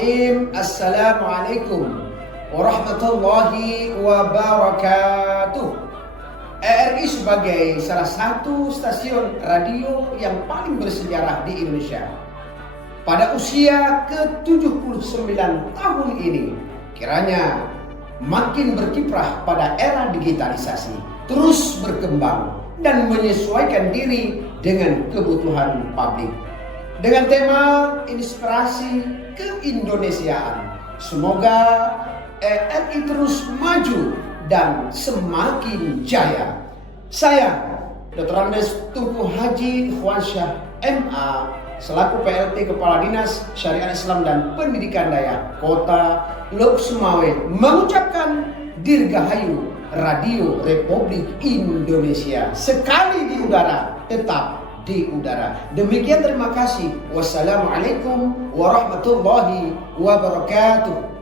Bismillahirrahmanirrahim. Assalamualaikum warahmatullahi wabarakatuh. RRI sebagai salah satu stasiun radio yang paling bersejarah di Indonesia, pada usia ke-79 tahun ini, kiranya makin berkiprah pada era digitalisasi, terus berkembang dan menyesuaikan diri dengan kebutuhan publik. Dengan tema inspirasi keindonesiaan, semoga RRI terus maju dan semakin jaya. Saya Dr. Andes Tuku Haji Ikhwansyah MA selaku PLT Kepala Dinas Syariat Islam dan Pendidikan Dayak Kota Lok Sumawe mengucapkan Dirgahayu Radio Republik Indonesia. Sekali di udara, tetap di udara. Demikian, terima kasih. Wassalamualaikum warahmatullahi wabarakatuh.